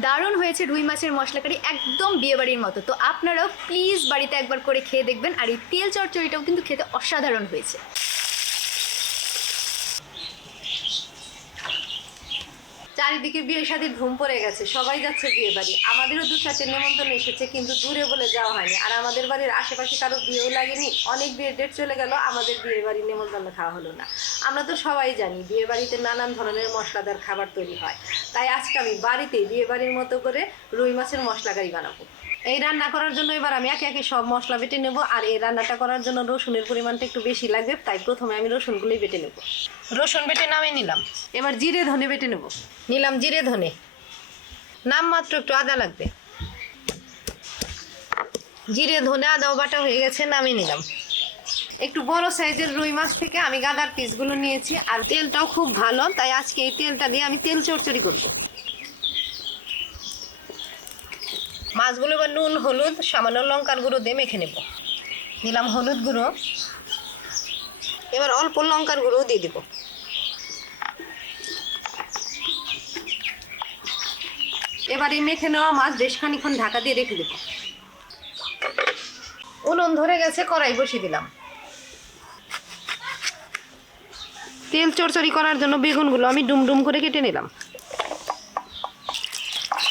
দারুণ হয়েছে রুই মাছের মশলাকারি একদম বিয়েবাড়ির মতো। তো আপনারাও প্লিজ বাড়িতে একবার করে খেয়ে দেখবেন। আর এই তেল চচ্চড়িটাও কিন্তু খেতে অসাধারণ হয়েছে। চারিদিকে বিয়ে শাদির ধুম পড়ে গেছে, সবাই যাচ্ছে বিয়ে বাড়ি। আমাদেরও দু চারটে নেমন্তন্ন এসেছে, কিন্তু দূরে বলে যাওয়া হয়নি। আর আমাদের বাড়ির আশেপাশে কারও বিয়েও লাগেনি, অনেক বিয়ের ডেট চলে গেল, আমাদের বিয়ে বাড়ির নেমন্তন্ন খাওয়া হলো না। আমরা তো সবাই জানি, বিয়ে বাড়িতে নানান ধরনের মশলাদার খাবার তৈরি হয়। তাই আজকে আমি বাড়িতে বিয়ে বাড়ির মতো করে রুই মাছের মশলা কারি বানাবো। এই রান্না করার জন্য এবার আমি একে একে সব মশলা বেটে নেব আর এই রান্নাটা করার জন্য রসুনের পরিমাণটা একটু বেশি লাগবে তাই প্রথমে আমি রসুনগুলোই বেটে নেব। রসুন বেটে নামে নিলাম। এবার জিরে ধনে বেটে নেব। নিলাম জিরে ধনে। নাম মাত্র একটু আদা লাগবে। জিরে ধনে আদাও বাটা হয়ে গেছে নামিয়ে নিলাম। একটু বড় সাইজের রুই মাছ থেকে আমি গাদার পিসগুলো নিয়েছি আর তেলটাও খুব ভালো তাই আজকে এই তেলটা দিয়ে আমি তেল চড়চড়ি করব। মাছগুলো এবার নুন, হলুদ, সামান্য লঙ্কার গুঁড়ো দিয়ে মেখে নেব। দিলাম হলুদ গুঁড়ো। এবার অল্প লঙ্কার গুঁড়ো দিয়ে দিব। এবার এই মেখে নেওয়া মাছ বেশ খানিক্ষণ ঢাকা দিয়ে রেখে দেব। উনুন ধরে গেছে, কড়াই বসিয়ে দিলাম। তেল চড়চড়ি করার জন্য বেগুনগুলো আমি ডুম ডুম করে কেটে নিলাম।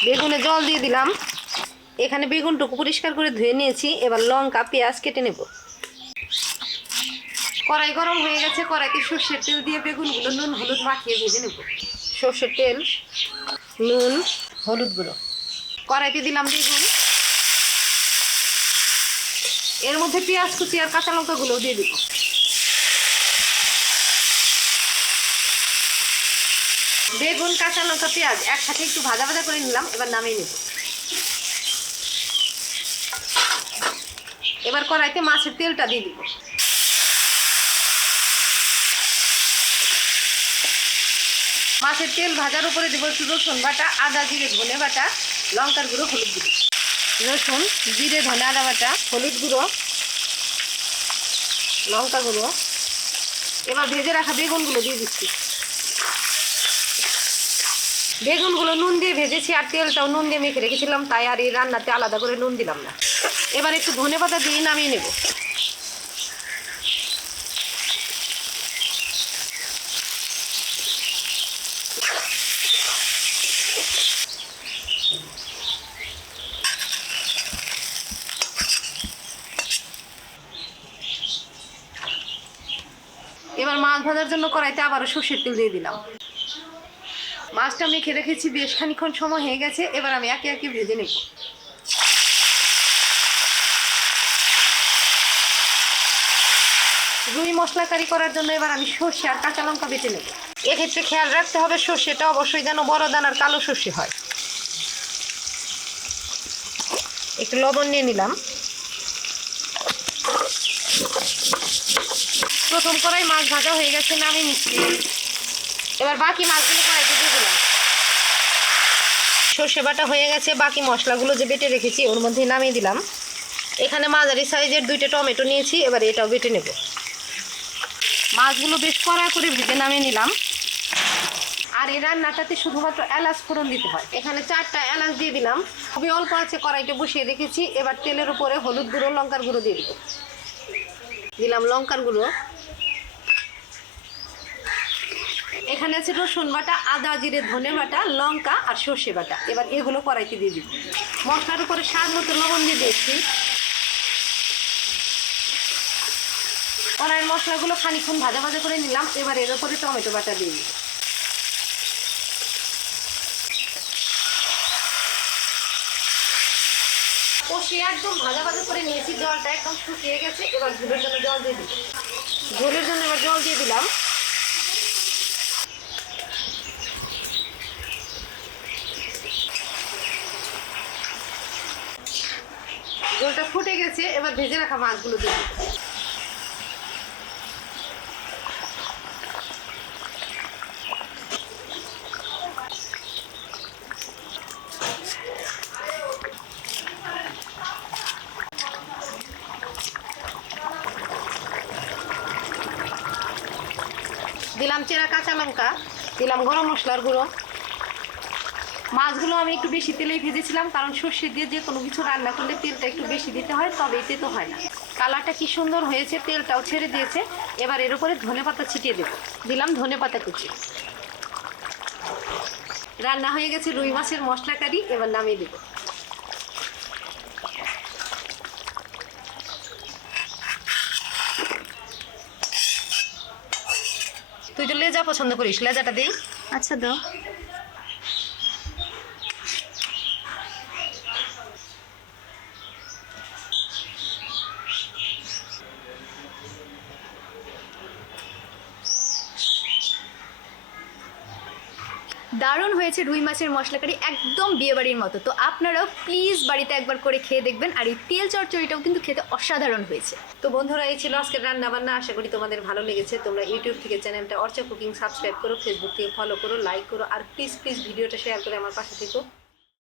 বেগুনে জল দিয়ে দিলাম। এখানে বেগুনটুকু পরিষ্কার করে ধুয়ে নিয়েছি এবার লঙ্কা পেঁয়াজ কেটে নেব। কড়াই গরম হয়ে গেছে কড়াইতে সর্ষের তেল দিয়ে বেগুনগুলো নুন হলুদ মাখিয়ে ভেজে নেব। সর্ষের তেল নুন হলুদ গুঁড়ো। কড়াইতে দিলাম বেগুন। এর মধ্যে পেঁয়াজ কুচি আর কাঁচা লঙ্কাগুলোও দিয়ে দিব। বেগুন কাঁচা লঙ্কা পেঁয়াজ একসাথে একটু ভাজা ভাজা করে নিলাম এবার নামিয়ে নেব। এবার কড়াইতে মাছের তেলটা দিয়ে দিব। মাছের তেল ভাজার উপরে দেবো একটু রসুন বাটা, আদা জিরে ধনে বাটা, লঙ্কার গুঁড়ো, হলুদ গুঁড়ো। রসুন, জিরে, ধনে, আদা বাটা, হলুদ গুঁড়ো, লঙ্কা গুঁড়ো। এবার ভেজে রাখা বেগুনগুলো দিয়ে দিচ্ছি। বেগুনগুলো নুন দিয়ে ভেজেছি আর তেলটাও নুন দিয়ে মেখে রেখেছিলাম, তাই আর এই রান্নাতে আলাদা করে নুন দিলাম না। এবার একটু ধনে পাতা দিয়ে নামিয়ে নেব। এবার মাছ ভাজার জন্য কড়াইতে আবারও সর্ষের তেল দিয়ে দিলাম। মাছটা মেখে রেখেছি বেশ খানিক্ষণ সময় হয়ে গেছে, এবার আমি একে একে ভেজে নেব। রুই মশলা কারি করার জন্য এবার আমি সর্ষে আর কাঁচা লঙ্কা বেটে নেব। এক্ষেত্রে খেয়াল রাখতে হবে সর্ষেটা অবশ্যই যেন বড় দানার কালো সর্ষে হয়। একটু লবণ নিয়ে নিলাম। প্রথম কড়াই মাছ ভাজা হয়ে গেছে, নামিয়ে নিচ্ছি। এবার বাকি মাছগুলো কড়াইতে দিয়ে দিলাম। সর্ষে বাটা হয়ে গেছে, বাকি মশলাগুলো যে বেটে রেখেছি ওর মধ্যে নামিয়ে দিলাম। এখানে মাঝারি সাইজের দুইটা টমেটো নিয়েছি, এবার এটাও বেটে নেব। মাছগুলো বেশ কড়া করে ভেজে নামিয়ে নিলাম। আর এই রান্নাটাতে শুধুমাত্র এলাচ ফোড়ন দিতে হয়। এখানে চারটা এলাচ দিয়ে দিলাম। খুবই অল্প আছে কড়াইটা বসিয়ে রেখেছি। এবার তেলের উপরে হলুদ গুঁড়ো, লঙ্কার গুঁড়ো দিয়ে দিব দিলাম লঙ্কার গুঁড়ো। এখানে আছে রসুন বাটা, আদা, জিরে, ধনে বাটা, লঙ্কা আর সর্ষে বাটা। এবার এগুলো কড়াইতে দিয়ে দিব মশলার উপরে স্বাদ মতো লবণ দিয়ে দিয়েছি। কড়াইয়ের মশলাগুলো খানিক্ষণ ভাজা ভাজা করে নিলাম। এবার এর উপরে টমেটো বাটা দিব কষিয়ে একদম ভাজা ভাজা করে নিয়েছি, জলটা একদম শুকিয়ে গেছে। এবার ঝোলের জন্য জল দিয়ে দিব ঝোলের জন্য এবার জল দিয়ে দিলাম। জলটা ফুটে গেছে, এবার ভেজে রাখা মাছগুলো দিয়ে দিলাম চেরা কাঁচা লঙ্কা, দিলাম গরম মশলার গুঁড়ো। মাছগুলো আমি একটু বেশি তেলেই ভেজেছিলাম, কারণ সর্ষে দিয়ে যে কোনো কিছু রান্না করলে তেলটা একটু বেশি দিতে হয় তবে এতে তো হয় না। কালারটা কি সুন্দর হয়েছে, তেলটাও ছেড়ে দিয়েছে। এবার এর উপরে ধনে পাতা ছিটিয়ে দেবো। দিলাম ধনে পাতা কুচি। রান্না হয়ে গেছে রুই মাছের মশলা কারি এবার নামিয়ে দেবো। তুই তো লেজা পছন্দ করিস লেজাটা দিই। আচ্ছা দাও। দারুণ হয়েছে রুই মাছের মশলা কারি একদম বিয়েবাড়ির মতো। তো আপনারাও প্লিজ বাড়িতে একবার করে খেয়ে দেখবেন, আর এই তেল চচ্চড়িটাও কিন্তু খেতে অসাধারণ হয়েছে। তো বন্ধুরা, এই ছিল আজকের রান্না বান্না আশা করি তোমাদের ভালো লেগেছে। তোমরা ইউটিউব থেকে চ্যানেলটা অর্চা কুকিং সাবস্ক্রাইব করো ফেসবুক থেকে ফলো করো লাইক করো, আর প্লিজ প্লিজ ভিডিওটা শেয়ার করে আমার পাশে থেকো।